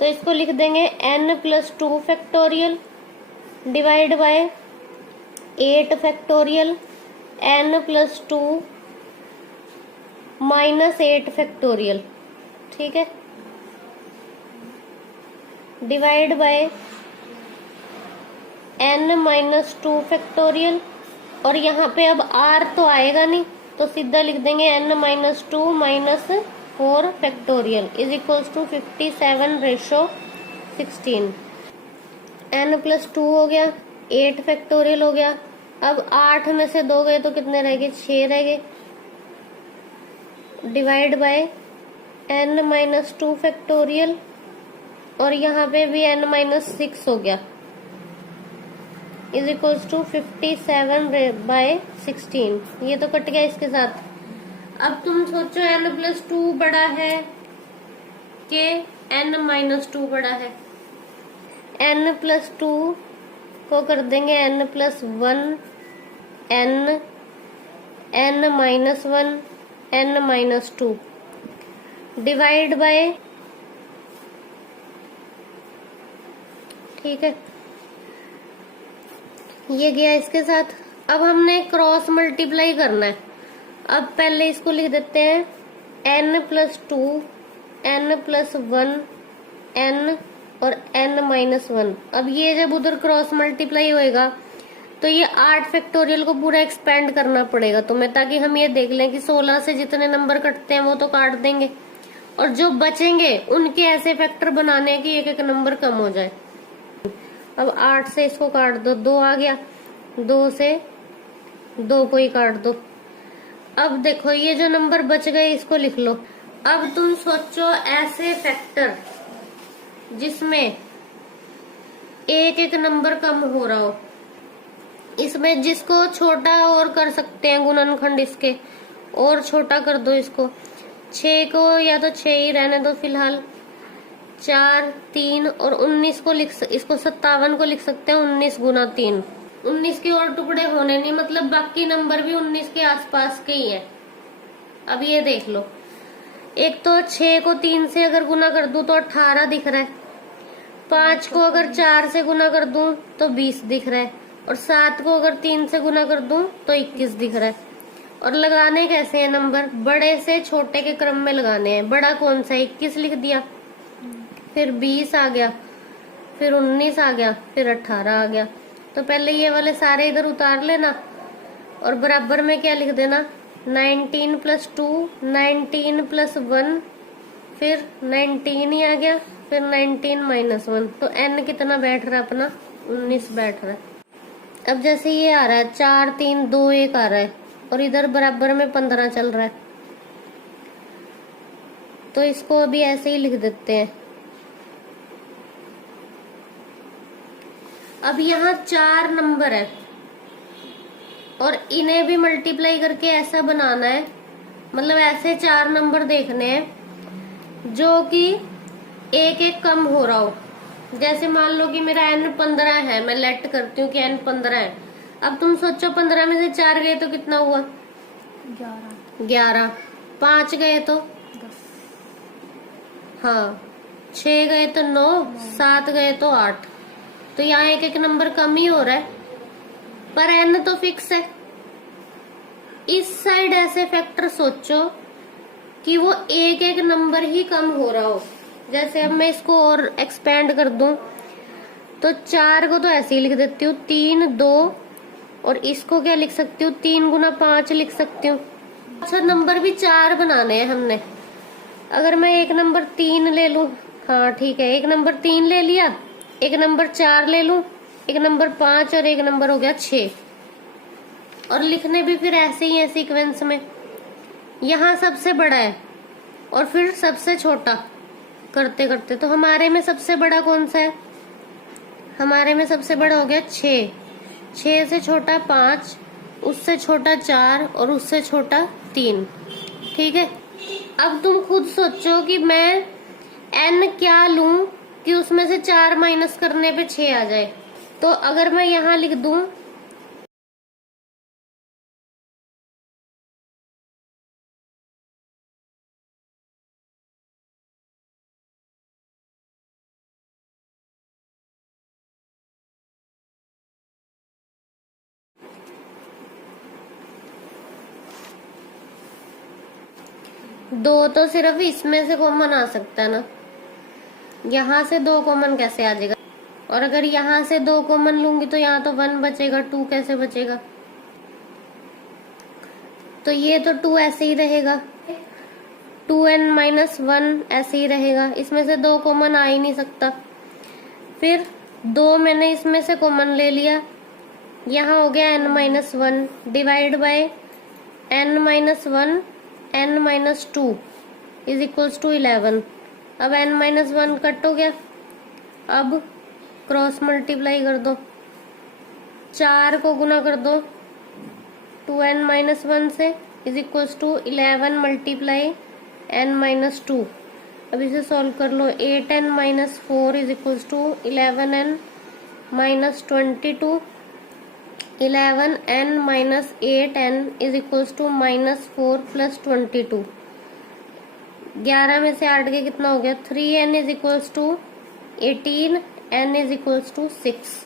तो इसको लिख देंगे n+2 factorial divide by 8 factorial n+2 -8 factorial, ठीक है, डिवाइड बाय n-2 फैक्टोरियल। और यहाँ पे अब r तो आएगा नहीं, तो सीधा लिख देंगे n-2 -4 factorial is equals to 57/16। n+2 हो गया, 8 फैक्टोरियल हो गया। अब 8 में से 2 गए तो कितने रह गए, 6 रह गए, डिवाइड बाय n-2 फैक्टोरियल। और यहाँ पे भी n-6 हो गया इज इक्वल्स टू 57/16। ये तो कट गया इसके साथ। अब तुम सोचो n+2 बड़ा है कि n-2 बड़ा है। n+2 को कर देंगे n+1 n n-1 n-2 divide by, ठीक है, ये गया इसके साथ। अब हमने क्रॉस मल्टीप्लाई करना है। अब पहले इसको लिख देते हैं n+2 n+1 n और n-1। अब ये जब उधर क्रॉस मल्टीप्लाई होएगा तो ये 8 फैक्टोरियल को पूरा एक्सपेंड करना पड़ेगा तुम्हें, ताकि हम ये देख लें कि 16 से जितने नंबर कटते हैं वो तो काट देंगे, और जो बचेंगे उनके ऐसे फैक्टर बनाने हैं कि एक एक नंबर कम हो जाए। अब 8 से इसको काट दो, 2 आ गया, 2 से 2 को ही काट दो। अब देखो ये जो नंबर बच गए इसको लिख लो। अब तुम सोचो ऐसे फैक्टर जिसमें एक एक नंबर कम हो रहा हो, इसमें जिसको छोटा और कर सकते हैं गुणनखंड, इसके और छोटा कर दो इसको। 6 को या तो 6 ही रहने दो फिलहाल, 4 3 और 19 को इसको 57 को लिख सकते हैं 19 गुना 3। 19 के और टुकड़े होने नहीं, मतलब बाकी नंबर भी 19 के आसपास के ही है। अब ये देख लो, एक तो 6 को 3 से अगर गुना कर दूं तो 18 दिख रहा है, 5 को अगर 4 से गुना कर दूं तो 20 दिख रहा है, और 7 को अगर 3 से गुना कर दूं तो 21 दिख रहा है। और लगाने कैसे हैं नंबर, बड़े से छोटे के क्रम में लगाने हैं। बड़ा कौन सा, 21 लिख दिया, फिर 20 आ गया, फिर 19 आ गया, फिर 18 आ गया। तो पहले ये वाले सारे इधर उतार लेना और बराबर में क्या लिख देना, 19+2 19+1, फिर 19 ही आ गया, फिर 19-1। तो n कितना बैठ रहा है अपना, 19 बैठ रहा है। अब जैसे ये आ रहा है 4 3 2 1 आ रहा है, और इधर बराबर में 15 चल रहा है, तो इसको अभी ऐसे ही लिख देते हैं। अब यहाँ 4 नंबर है और इन्हें भी मल्टीप्लाई करके ऐसा बनाना है, मतलब ऐसे 4 नंबर देखने हैं जो कि एक एक कम हो रहा हो। जैसे मान लो कि मेरा n 15 है, मैं लेट करती हूँ कि n 15 है। अब तुम सोचो 15 में से 4 गए तो कितना हुआ, 11। 5 गए तो 10, हाँ 6 गए तो 9, 7 गए तो 8। तो यहाँ एक एक नंबर कम ही हो रहा है, पर n तो फिक्स है। इस साइड ऐसे फैक्टर सोचो कि वो एक एक नंबर ही कम हो रहा हो। जैसे अब मैं इसको और एक्सपेंड कर दूं तो 4 को तो ऐसे ही लिख देती हूँ 3 2, और इसको क्या लिख सकती हूँ, 3 गुना 5 लिख सकती हूँ। अच्छा नंबर भी 4 बनाने हैं हमने। अगर मैं एक नंबर 3 ले लूं, हाँ ठीक है, एक नंबर 3 ले लिया, एक नंबर 4 ले लूं, एक नंबर 5 और एक नंबर हो गया 6। और लिखने भी फिर ऐसे ही है सीक्वेंस में, यहाँ सबसे बड़ा है और फिर सबसे छोटा करते करते। तो हमारे में सबसे बड़ा कौन सा है, हमारे में सबसे बड़ा हो गया 6, 6 से छोटा 5, उससे छोटा 4 और उससे छोटा 3, ठीक है। अब तुम खुद सोचो कि मैं n क्या लूं कि उसमें से 4 माइनस करने पे 6 आ जाए। तो अगर मैं यहाँ लिख दूं 2 तो सिर्फ इसमें से कॉमन आ सकता है ना, यहाँ से 2 कॉमन कैसे आ जाएगा? और अगर यहाँ से 2 कॉमन लूंगी तो यहाँ तो 1 बचेगा, 2 कैसे बचेगा? तो ये तो 2 ऐसे ही रहेगा, 2n-1 ऐसे ही रहेगा, इसमें से 2 कॉमन आ ही नहीं सकता। फिर 2 मैंने इसमें से कॉमन ले लिया, यहाँ हो गया n-1 divide by n-1 n-2 is equals to 11। अब n-1 कट हो गया, अब क्रॉस मल्टीप्लाई कर दो, 4 को गुना कर दो 2n-1 से is equals to 11 multiply n-2। अब इसे सॉल्व कर लो, 8n-4 is equals to 11n-22, 11n-8n is equals to -4 + 22। 11 में से 8 के कितना हो गया? 3n is equals to 18, n is equals to 6।